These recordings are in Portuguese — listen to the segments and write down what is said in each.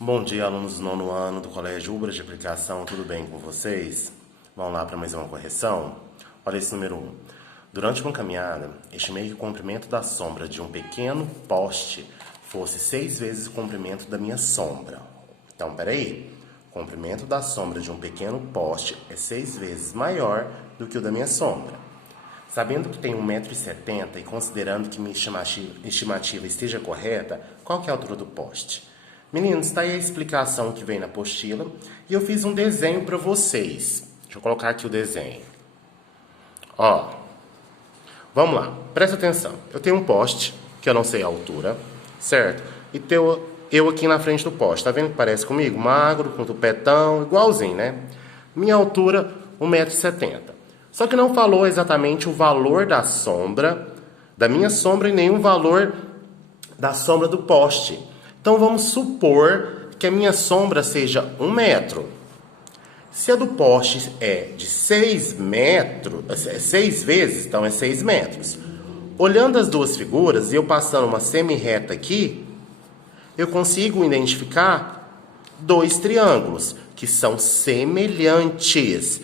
Bom dia, alunos do nono ano do Colégio Ubra de Aplicação, tudo bem com vocês? Vamos lá para mais uma correção? Olha esse número 1. Durante uma caminhada, estimei que o comprimento da sombra de um pequeno poste fosse 6 vezes o comprimento da minha sombra. Então, peraí. O comprimento da sombra de um pequeno poste é 6 vezes maior do que o da minha sombra. Sabendo que tenho 1,70 m e considerando que minha estimativa esteja correta, qual que é a altura do poste? Meninos, está aí a explicação que vem na apostila e eu fiz um desenho para vocês. Deixa eu colocar aqui o desenho. Ó, vamos lá, presta atenção. Eu tenho um poste, que eu não sei a altura, certo? E eu aqui na frente do poste. Tá vendo que parece comigo? Magro, com tupetão, igualzinho, né? Minha altura, 1,70 m. Só que não falou exatamente o valor da sombra, da minha sombra, e nenhum valor da sombra do poste. Então vamos supor que a minha sombra seja 1 metro. Se a do poste é de 6 metros, 6 vezes, então é 6 metros. Olhando as duas figuras e eu passando uma semi-reta aqui, eu consigo identificar dois triângulos que são semelhantes.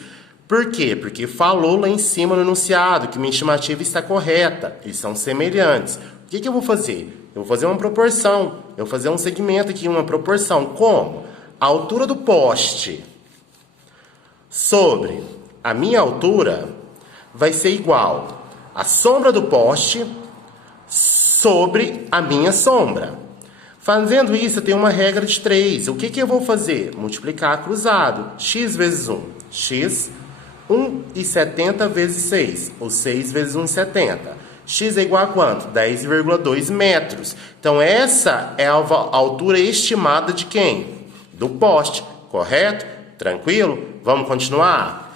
Por quê? Porque falou lá em cima no enunciado que minha estimativa está correta. Eles são semelhantes. O que eu vou fazer? Eu vou fazer uma proporção. Eu vou fazer um segmento aqui, uma proporção. Como? A altura do poste sobre a minha altura vai ser igual a sombra do poste sobre a minha sombra. Fazendo isso, eu tenho uma regra de 3. O que eu vou fazer? Multiplicar cruzado. X vezes 1. X, 1,70 vezes 6. Ou 6 vezes 1,70. X é igual a quanto? 10,2 metros. Então, essa é a altura estimada de quem? Do poste, correto? Tranquilo? Vamos continuar?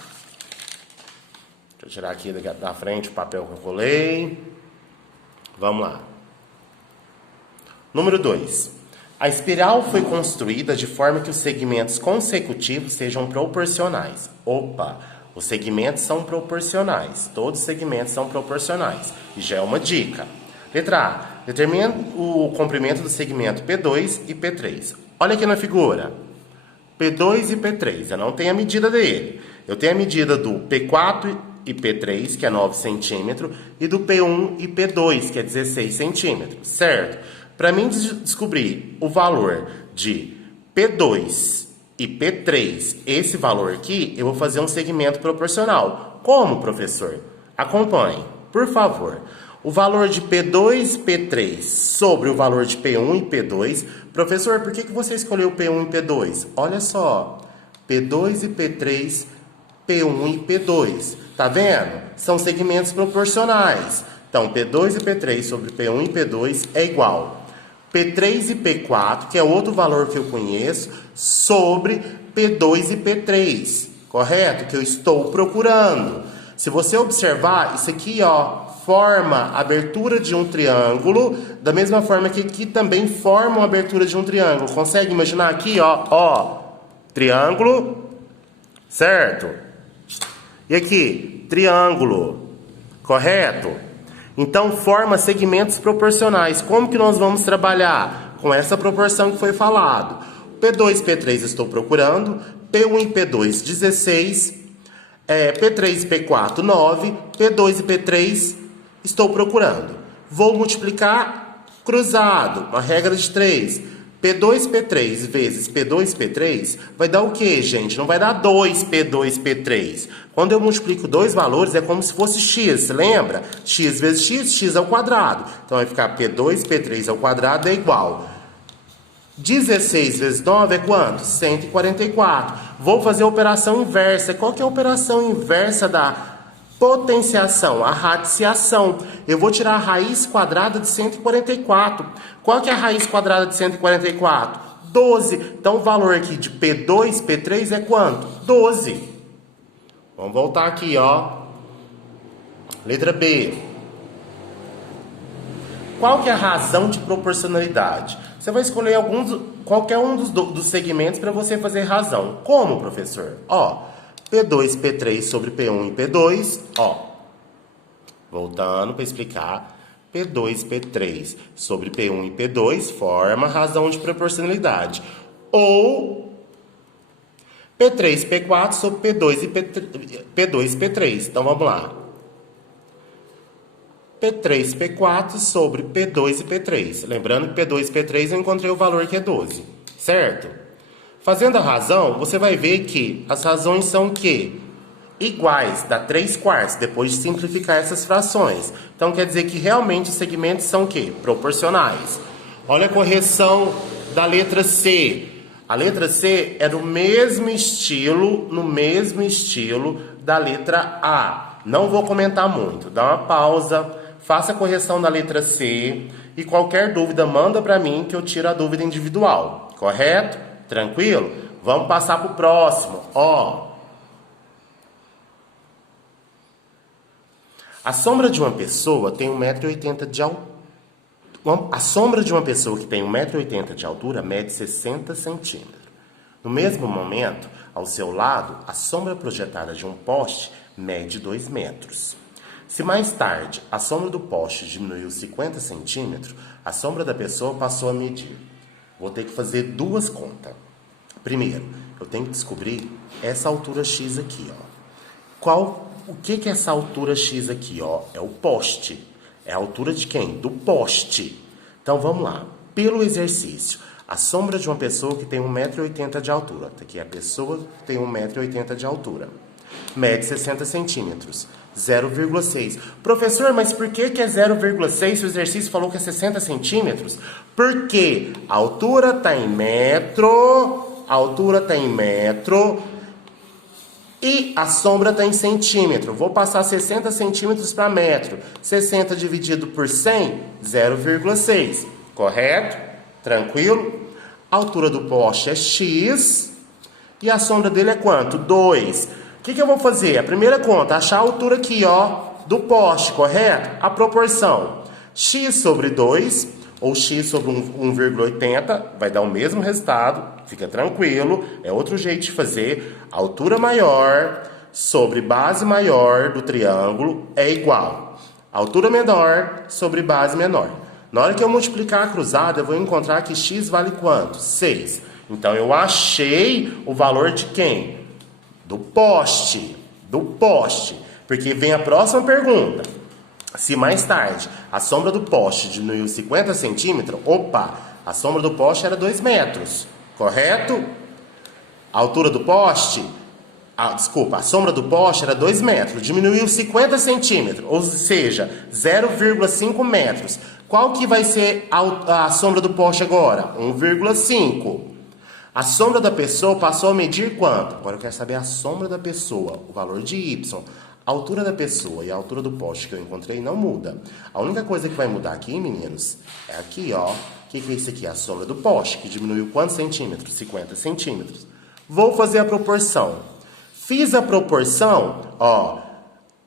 Deixa eu tirar aqui da frente o papel que eu colei. Vamos lá. Número 2. A espiral foi construída de forma que os segmentos consecutivos sejam proporcionais. Opa! Os segmentos são proporcionais. Todos os segmentos são proporcionais. E já é uma dica. Letra A. Determina o comprimento do segmento P2 e P3. Olha aqui na figura. P2 e P3. Eu não tenho a medida dele. Eu tenho a medida do P4 e P3, que é 9 centímetros, e do P1 e P2, que é 16 centímetros. Certo? Para mim descobrir o valor de P2 e P3, esse valor aqui, eu vou fazer um segmento proporcional. Como, professor? Acompanhe, por favor. O valor de P2 e P3 sobre o valor de P1 e P2. Professor, por que você escolheu P1 e P2? Olha só, P2 e P3, P1 e P2. Tá vendo? São segmentos proporcionais. Então, P2 e P3 sobre P1 e P2 é igual P3 e P4, que é outro valor que eu conheço, sobre P2 e P3, correto? Que eu estou procurando. Se você observar, isso aqui, ó, forma a abertura de um triângulo, da mesma forma que aqui também forma a abertura de um triângulo. Consegue imaginar aqui, ó, triângulo, certo? E aqui, triângulo, correto? Então, forma segmentos proporcionais. Como que nós vamos trabalhar? Com essa proporção que foi falado. P2 e P3 estou procurando. P1 e P2, 16. P3 e P4, 9. P2 e P3 estou procurando. Vou multiplicar cruzado. Uma regra de 3. P2, P3 vezes P2, P3 vai dar o quê, gente? Não vai dar 2P2, P3. Quando eu multiplico dois valores, é como se fosse x, lembra? X vezes x, x ao quadrado. Então, vai ficar P2, P3 ao quadrado é igual. 16 vezes 9 é quanto? 144. Vou fazer a operação inversa. Qual que é a operação inversa da potenciação? A radiciação. Eu vou tirar a raiz quadrada de 144. Qual que é a raiz quadrada de 144? 12. Então, o valor aqui de P2, P3 é quanto? 12. Vamos voltar aqui, ó. Letra B. Qual que é a razão de proporcionalidade? Você vai escolher qualquer um dos segmentos para você fazer razão. Como, professor? Ó, P2, P3 sobre P1 e P2, ó. Voltando para explicar. P2, P3 sobre P1 e P2 forma razão de proporcionalidade. ou P3, P4 sobre P2 e P2 P3. Então, vamos lá. P3, P4 sobre P2 e P3. Lembrando que P2 e P3 eu encontrei o valor que é 12, certo? Fazendo a razão, você vai ver que as razões são o quê? Iguais, dá 3/4, depois de simplificar essas frações. Então, quer dizer que realmente os segmentos são o quê? Proporcionais. Olha a correção da letra C. A letra C é no mesmo estilo da letra A. Não vou comentar muito. Dá uma pausa, faça a correção da letra C e qualquer dúvida manda para mim que eu tiro a dúvida individual. Correto? Tranquilo? Vamos passar para o próximo. Ó. A sombra de uma pessoa tem 1,80 m de altura. A sombra de uma pessoa que tem 1,80 m de altura mede 60 centímetros. No mesmo momento, ao seu lado, a sombra projetada de um poste mede 2 metros. Se mais tarde a sombra do poste diminuiu 50 centímetros, a sombra da pessoa passou a medir. Vou ter que fazer duas contas. Primeiro, eu tenho que descobrir essa altura X aqui, ó. O que é essa altura X aqui, ó? É o poste. É a altura de quem? Do poste. Então, vamos lá. Pelo exercício, a sombra de uma pessoa que tem 1,80 m de altura. Aqui é a pessoa que tem 1,80 m de altura. Mede 60 centímetros. 0,6. Professor, mas por que é 0,6 se o exercício falou que é 60 centímetros? Porque a altura está em metro, e a sombra está em centímetro. Vou passar 60 centímetros para metro. 60 dividido por 100, 0,6. Correto? Tranquilo? A altura do poste é X e a sombra dele é quanto? 2. O que eu vou fazer? A primeira conta, achar a altura aqui, ó, do poste, correto? A proporção. X sobre 2, ou X sobre 1,80, vai dar o mesmo resultado, fica tranquilo, é outro jeito de fazer. Altura maior sobre base maior do triângulo é igual. Altura menor sobre base menor. Na hora que eu multiplicar a cruzada, eu vou encontrar que X vale quanto? 6. Então, eu achei o valor de quem? Do poste. Porque vem a próxima pergunta. Se mais tarde a sombra do poste diminuiu 50 centímetros, opa, a sombra do poste era 2 metros, correto? A altura do poste, a sombra do poste era 2 metros, diminuiu 50 centímetros, ou seja, 0,5 metros. Qual que vai ser a sombra do poste agora? 1,5. A sombra da pessoa passou a medir quanto? Agora eu quero saber a sombra da pessoa, o valor de Y. A altura da pessoa e a altura do poste que eu encontrei não muda. A única coisa que vai mudar aqui, meninos, é aqui, ó. O que é isso aqui? A sombra do poste, que diminuiu quantos centímetros? 50 centímetros. Vou fazer a proporção. Fiz a proporção, ó.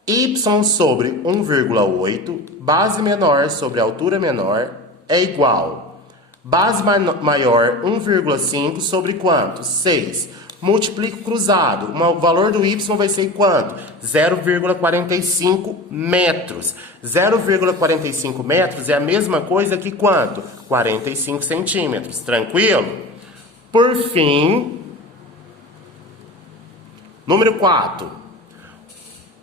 Y sobre 1,8, base menor sobre altura menor, é igual. Base maior, 1,5 sobre quanto? 6. Multiplico cruzado. O valor do Y vai ser quanto? 0,45 metros. 0,45 metros é a mesma coisa que quanto? 45 centímetros. Tranquilo? Por fim, número 4.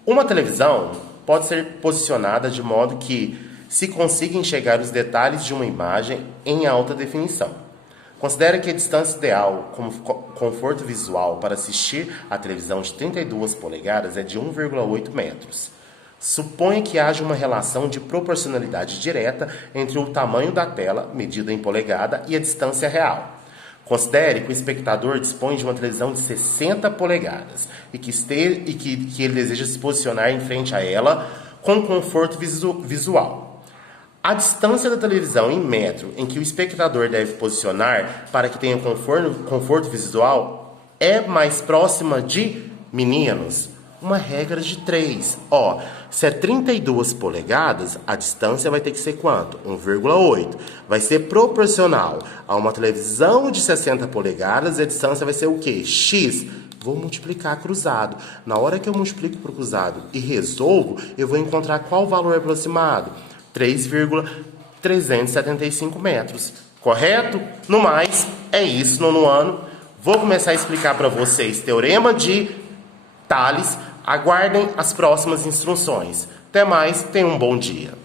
Uma televisão pode ser posicionada de modo que se consiga enxergar os detalhes de uma imagem em alta definição. Considere que a distância ideal como conforto visual para assistir a televisão de 32 polegadas é de 1,8 metros. Suponha que haja uma relação de proporcionalidade direta entre o tamanho da tela, medida em polegada, e a distância real. Considere que o espectador dispõe de uma televisão de 60 polegadas e que ele deseja se posicionar em frente a ela com conforto visual. A distância da televisão em metro em que o espectador deve posicionar para que tenha conforto visual é mais próxima de, meninos, uma regra de 3. Ó, se é 32 polegadas, a distância vai ter que ser quanto? 1,8. Vai ser proporcional a uma televisão de 60 polegadas, a distância vai ser o quê? X. Vou multiplicar cruzado. Na hora que eu multiplico por cruzado e resolvo, eu vou encontrar qual valor aproximado? 3,375 metros. Correto? No mais, é isso, nono ano. Vou começar a explicar para vocês Teorema de Tales. Aguardem as próximas instruções. Até mais, tenham um bom dia.